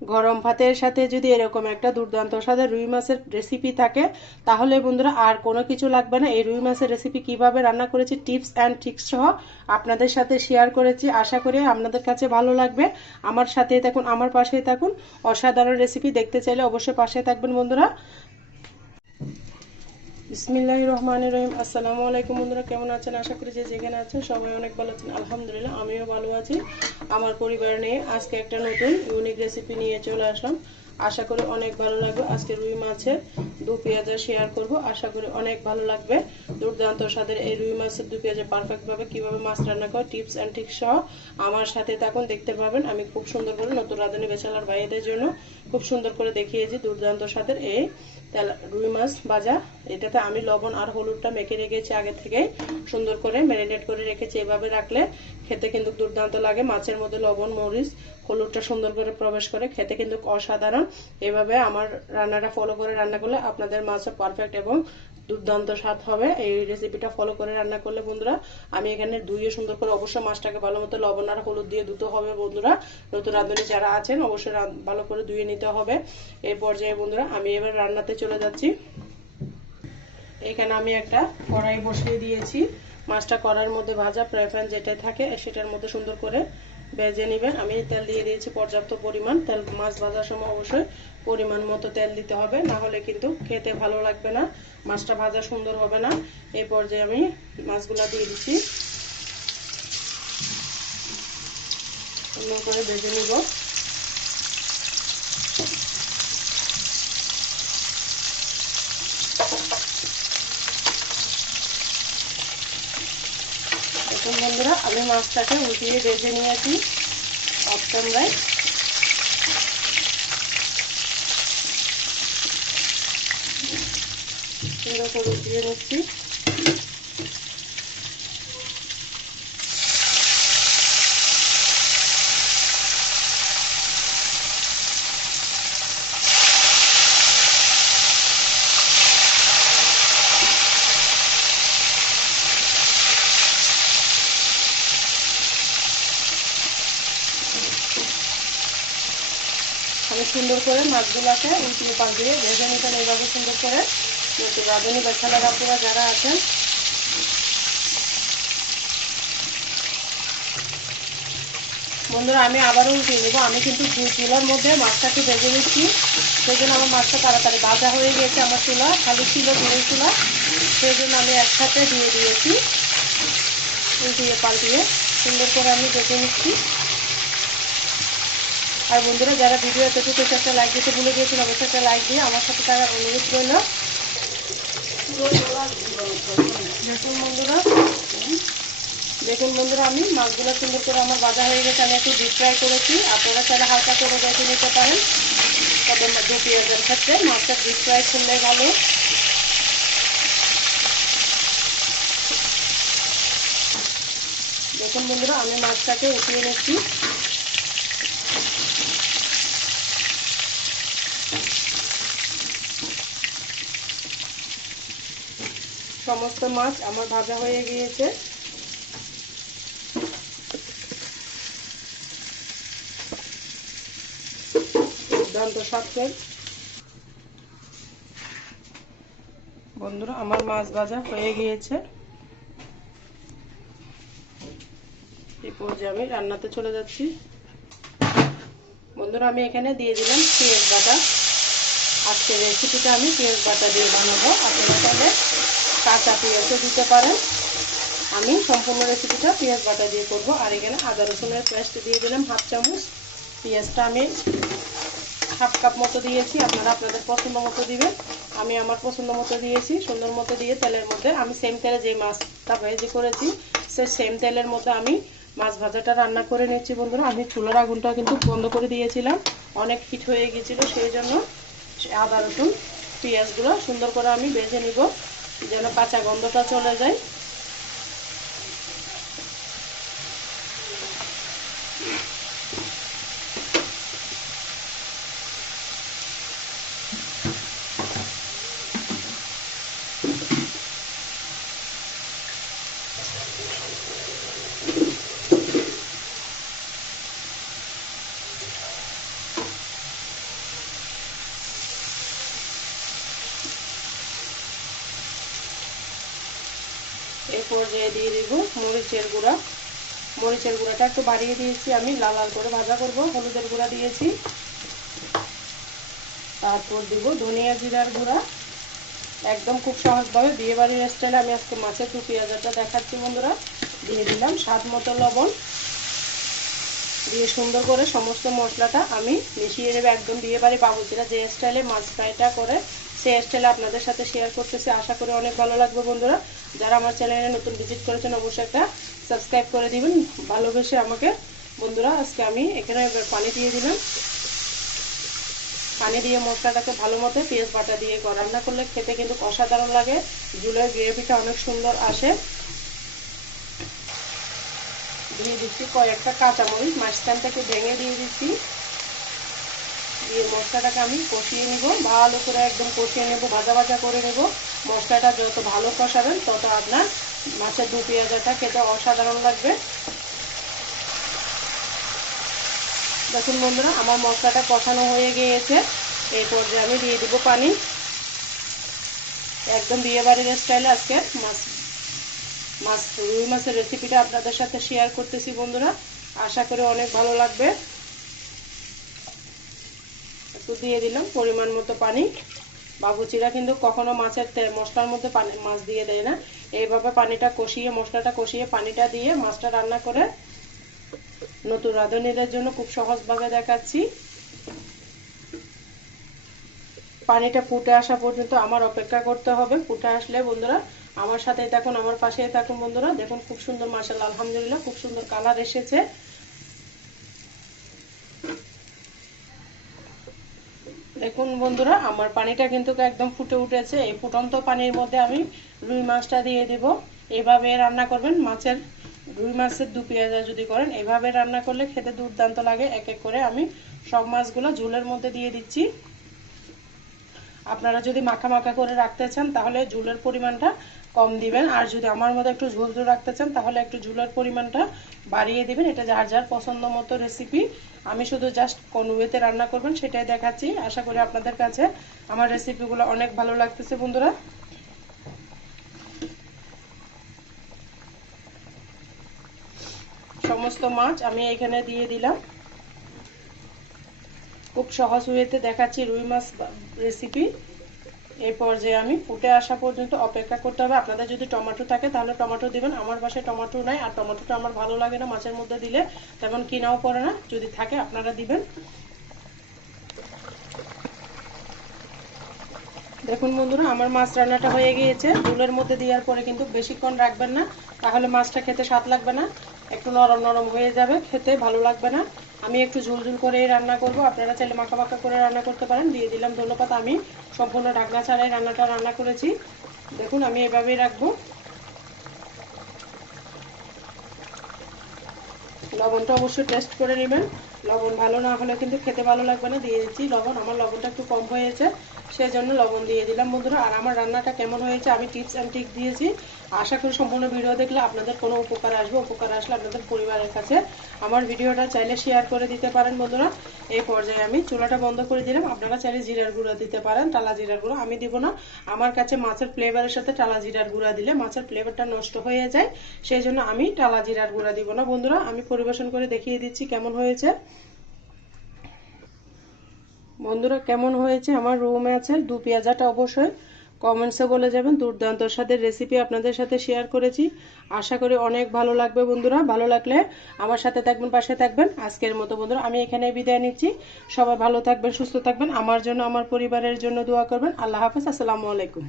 গরম ভাতের সাথে যদি এরকম একটা দুর্দান্ত স্বাদের রুই মাছের রেসিপি থাকে তাহলে বন্ধুরা আর কোনো কিছু লাগবে না। এই রুই মাছের রেসিপি কিভাবে রান্না করেছি টিপস অ্যান্ড ট্রিক্স সহ আপনাদের সাথে শেয়ার করেছি। আশা করি আপনাদের কাছে ভালো লাগবে। আমার সাথেই থাকুন, আমার পাশেই থাকুন। অসাধারণ রেসিপি দেখতে চাইলে অবশ্যই পাশে থাকবেন বন্ধুরা। বিসমিল্লাহির রহমানির রহিম। আসসালামু আলাইকুম বন্ধুরা, কেমন আছেন? আশা করি যে যেখানে আছেন সবাই অনেক ভালো আছেন। আলহামদুলিল্লাহ আমিও ভালো আছি। আমার পরিবার নিয়ে আজকে একটা নতুন ইউনিক রেসিপি নিয়ে চলে আসলাম। আশা করি অনেক ভালো লাগবে। আজকে রুই মাছের দু পেঁয়াজা শেয়ার করব। আশা করি অনেক ভালো লাগবে। দুর্দান্ত স্বাদের এই রুই মাছের দু পেঁয়াজা পারফেক্টভাবে কীভাবে মাছ রান্না করে টিপস অ্যান্ড ট্রিক্স সহ আমার সাথে থাকুন, দেখতে পাবেন। আমি খুব সুন্দর করে নতুন রাঁধুনি বেচালার ভাইদের জন্য খুব সুন্দর করে দেখিয়েছি দুর্দান্ত স্বাদের এই রুই মাছ ভাজা। এটাতে আমি লবণ আর হলুদটা মেখে রেখেছি আগে থেকে, সুন্দর করে ম্যারিনেট করে রেখেছি। এভাবে রাখলে খেতে কিন্তু দুর্দান্ত লাগে। মাছের মধ্যে লবণ মরিচ হলুদটা সুন্দর করে প্রবেশ করে, খেতে কিন্তু অসাধারণ। এভাবে আমার রান্নাটা ফলো করে রান্না করলে আপনাদের মাছও পারফেক্ট এবং দুর্দান্ত স্বাদ হবে। এই রেসিপিটা ফলো করে রান্না করলে বন্ধুরা, আমি এখানে ধুয়ে সুন্দর করে অবশ্যই মাছটাকে ভালো মতো লবণ আর হলুদ দিয়ে ধুতে হবে বন্ধুরা। নতুন রাঁধুনি যারা আছেন অবশ্যই ভালো করে ধুয়ে নিতে হবে। এই পর্যায়ে বন্ধুরা আমি এবার রান্নাতে চলে যাচ্ছি। এখানে আমি একটা কড়াই বসিয়ে দিয়েছি। মাছটা কড়াইয়ের মধ্যে ভাজা ফ্রাই প্যান যেটাই থাকে সেটার মধ্যে সুন্দর করে ভেজে নেবেন। আমি তেল দিয়ে দিয়েছি পর্যাপ্ত পরিমাণ তেল। মাছ ভাজার সময় অবশ্যই পরিমাণ মতো তেল দিতে হবে, না হলে কিন্তু খেতে ভালো লাগবে না, মাছটা ভাজা সুন্দর হবে না। এই পর্যায়ে আমি মাছগুলা দিয়ে দিচ্ছি, সুন্দর করে ভেজে নিব। এখন বন্ধুরা আমি মাছটাকে উঠিয়ে ভেজে নিয়েছি অফ ক্যামেরায়। সুন্দর করে উঠিয়ে নিচ্ছি। আমি সুন্দর করে মাছগুলোকে উল্টিয়ে পাল্টিয়ে ভেজে নিতেন এইভাবে সুন্দর করে। নতুন রাঁধুনি বেচালার আপুরা যারা আছেন বন্ধুরা, আমি আবারও উল্টিয়ে নেবো। আমি কিন্তু চুলার মধ্যে মাছটাকে ভেজে নিচ্ছি, সেই জন্য আমার মাছটা তাড়াতাড়ি ভাজা হয়ে গিয়েছে। আমার চুলা খালি ছিল দূরের চুলা, সেই জন্য আমি একসাথে দিয়ে দিয়েছি। উল্টিয়ে পাল্টিয়ে সুন্দর করে আমি ভেজে নিচ্ছি। আর বন্ধুরা যারা ভিডিও এতটুকু একটা লাইক দিতে ভুলে গিয়েছেন অবশ্যই একটা লাইক দিয়ে আমার সাথে থাকার অনুরোধ রইল। দেখুন বন্ধুরা আমি মাছগুলো সুন্দর করে আমার ভাজা হয়ে গেছে। আমি একটু ডিপ ফ্রাই করেছি, আপনারা চাইলে হালকা করে ভেজে নিতে পারেন। তবে দু পেঁয়াজের ক্ষেত্রে মাছটা ডিপ ফ্রাই করলে ভালো। দেখুন বন্ধুরা আমি মাছটাকে উঠিয়ে নিচ্ছি। সমস্ত মাছ আমার ভাজা হয়ে গিয়েছে। দুর্দান্ত স্বাদের বন্ধুরা আমার মাছ ভাজা হয়ে গিয়েছে। এই পর্যায়ে আমি রান্নাতে চলে যাচ্ছি। বন্ধুরা আমি এখানে দিয়ে দিলাম পেঁয়াজ বাটা। আজকের রেসিপিটা আমি পেঁয়াজ বাটা দিয়ে বানাবো, আপনারা চাইলে কাঁচা পেঁয়াজও দিতে পারেন। আমি সম্পূর্ণ রেসিপিটা পেঁয়াজ বাটা দিয়ে করব। আর এখানে আদা রসুনের পেস্ট দিয়ে দিলাম হাফ চামচ। পেঁয়াজটা আমি হাফ কাপ মতো দিয়েছি, আপনারা আপনাদের পছন্দ মতো দিবেন। আমি আমার পছন্দ মতো দিয়েছি। সুন্দর মতো দিয়ে তেলের মধ্যে আমি সেম তেলে যে মাছটা ভেজে করেছি সে সেম তেলের মধ্যে আমি মাছ ভাজাটা রান্না করে নিচ্ছি বন্ধুরা। আমি চুলার আগুনটা কিন্তু বন্ধ করে দিয়েছিলাম, অনেক হিট হয়ে গিয়েছিল, সেই জন্য আদা রসুন পেঁয়াজগুলো সুন্দর করে আমি ভেজে নিব যেন কাঁচা গন্ধটা চলে যায়। এই পর্যায়ে দিয়ে দিব মরিচের গুঁড়া। মরিচের গুঁড়াটা একটু বাড়িয়ে দিয়েছি, আমি লাল লাল করে ভাজা করব। হলুদের গুঁড়া দিয়েছি, তারপর দিব ধনিয়া জিরার গুঁড়া। একদম খুব সহজভাবে বিয়েবাড়ির স্টাইলে আমি আজকে মাছের দু পেঁয়াজাটা দেখাচ্ছি বন্ধুরা। দিয়ে দিলাম স্বাদ মতো লবণ, দিয়ে সুন্দর করে সমস্ত মশলাটা আমি মিশিয়ে নেব। একদম বিয়েবাড়ি বাবুর্চিরা যে স্টাইলে মাছ ফ্রাইটা করে সেই স্টাইলে আপনাদের সাথে শেয়ার করতেছি। আশা করি অনেক ভালো লাগবে বন্ধুরা। যারা আমার চ্যানেলে নতুন ভিজিট করেছেন অবশ্যই একটা সাবস্ক্রাইব করে দিবেন ভালোবেসে আমাকে বন্ধুরা। আজকে আমি এখানে এবার পানি দিয়ে দিলাম। পানি দিয়ে মশলাটাকে ভালো মতো পেঁয়াজ বাটা দিয়ে রান্না করলে খেতে কিন্তু অসাধারণ লাগে। ঝুলের গ্রেভিটা অনেক সুন্দর আসে। দিয়ে দিচ্ছি কয়েকটা কাঁচামরিচ, মাঝখান থেকে ভেঙে দিয়ে দিচ্ছি। দিয়ে মশলাটাকে আমি কষিয়ে নিব, ভালো করে একদম কষিয়ে নেব, ভাজা ভাজা করে নেব। মশলাটা যত ভালো কষাবেন তত আপনার মাছের দু পেঁয়াজাটা খেতে অসাধারণ লাগবে। দেখুন বন্ধুরা, আমার মশলাটা কষানো হয়ে গিয়েছে। এই পর্যায়ে আমি দিয়ে দিব পানি। একদম বিয়েবাড়ির স্টাইলে আজকে রুই মাছের রেসিপিটা আপনাদের সাথে শেয়ার করতেছি বন্ধুরা। আশা করি অনেক ভালো লাগবে। একটু দিয়ে দিলাম পরিমাণ মতো পানি। বাবুচিরা কিন্তু কখনো মাছের মশলার মধ্যে মাছ দিয়ে দেয় না। এইভাবে পানিটা কষিয়ে, মশলাটা কষিয়ে পানিটা দিয়ে মাছটা রান্না করে নতুন রাঁধুনিদের জন্য খুব সহজভাবে দেখাচ্ছি। পানিটা ফুটে আসা পর্যন্ত আমার অপেক্ষা করতে হবে। ফুটে আসলে বন্ধুরা আমার সাথেই থাকুন, আমার পাশেই থাকুন বন্ধুরা। দেখুন খুব সুন্দর, মাশাআল্লাহ আলহামদুলিল্লাহ, খুব সুন্দর কালার এসেছে। দেখুন বন্ধুরা, আমার পানিটা কিন্তু একদম ফুটে উঠেছে। এই ফুটন্ত পানির মধ্যে আমি রুই মাছটা দিয়ে দেব। এভাবে রান্না করবেন রুই মাছের দু পেঁয়াজা যদি করেন, এভাবে রান্না করলে খেতে দুর্দান্ত লাগে। এক এক করে আমি সব মাছগুলো ঝোলের মধ্যে দিয়ে দিচ্ছি। আপনারা যদি মাখা মাখা করে রাখতে চান তাহলে ঝোলের পরিমাণটা কম দিবেন, আর যদি আমার মতো একটু ঝোল ঝোল রাখতে চান তাহলে একটু ঝোলের পরিমাণটা বাড়িয়ে দিবেন। এটা যার যার পছন্দ মতো রেসিপি। আমি শুধু জাস্ট কোন ওয়েতে রান্না করবেন সেটাই দেখাচ্ছি। আশা করি আপনাদের কাছে আমার রেসিপিগুলো অনেক ভালো লাগতেছে বন্ধুরা। সমস্ত মাছ আমি এখানে দিয়ে দিলাম। খুব সহজ ওয়েতে দেখাচ্ছি রুই মাছ রেসিপি। এই পর্যায়ে আমি ফুটে আসা পর্যন্ত অপেক্ষা করতে হবে। আপনাদের যদি টমেটো থাকে তাহলে টমেটো দিবেন। আমার বাসায় টমেটো নাই, আর টমেটোটা আমার ভালো লাগে না মাছের মধ্যে দিলে, তেমন কিনাও পড়ে না। যদি থাকে আপনারা দিবেন। দেখুন বন্ধুরা, আমার মাছ রান্নাটা হয়ে গিয়েছে। ঝোলের মধ্যে দেওয়ার পরে কিন্তু বেশিক্ষণ রাখবেন না, তাহলে মাছটা খেতে স্বাদ লাগবে না। একটু নরম নরম হয়ে যাবে, খেতে ভালো লাগবে না। আমি একটু ঝোল ঝোল করে রান্না করব। আপনারা চাইলে মাখা মাখা করে রান্না করতে পারেন। দিয়ে দিলাম ধন্যবাদ। আমি সম্পূর্ণ ঢাকনা ছাড়াই রান্নাটা রান্না করেছি। দেখুন আমি এভাবেই রাখবো। লবণটা অবশ্যই টেস্ট করে নেবেন। লবণ ভালো না হলে কিন্তু খেতে ভালো লাগবে না। দিয়ে দিচ্ছি লবণ। আমার লবণটা একটু কম হয়েছে, সেজন্য লবণ দিয়ে দিলাম বন্ধুরা। আর আমার রান্নাটা কেমন হয়েছে আমি টিপস অ্যান্ড ট্রিক দিয়েছি। আশা করি সম্পূর্ণ ভিডিও দেখলে আপনাদের কোনো উপকার আসবে। উপকার আসলে আপনাদের পরিবারের কাছে আমার ভিডিওটা চাইলে শেয়ার করে দিতে পারেন বন্ধুরা। এই পর্যায়ে আমি চুলাটা বন্ধ করে দিলাম। আপনারা চাইলে জিরার গুঁড়া দিতে পারেন, টালা জিরার গুঁড়া। আমি দিব না, আমার কাছে মাছের ফ্লেভারের সাথে টালা জিরার গুঁড়া দিলে মাছের ফ্লেভারটা নষ্ট হয়ে যায়, সেই জন্য আমি টালা জিরার গুঁড়া দিব না বন্ধুরা। আমি পরিবেশন করে দেখিয়ে দিচ্ছি কেমন হয়েছে বন্ধুরা। কেমন হয়েছে আমার রুই মাছের দু পেঁয়াজাটা অবশ্যই কমেন্টসে বলে যাবেন। দুর্দান্ত স্বাদের রেসিপি আপনাদের সাথে শেয়ার করেছি। আশা করি অনেক ভালো লাগবে বন্ধুরা। ভালো লাগলে আমার সাথে থাকবেন, পাশে থাকবেন। আজকের মতো বন্ধুরা আমি এখানে বিদায় নিচ্ছি। সবাই ভালো থাকবেন, সুস্থ থাকবেন। আমার জন্য, আমার পরিবারের জন্য দোয়া করবেন। আল্লাহ হাফেজ। আসসালামু আলাইকুম।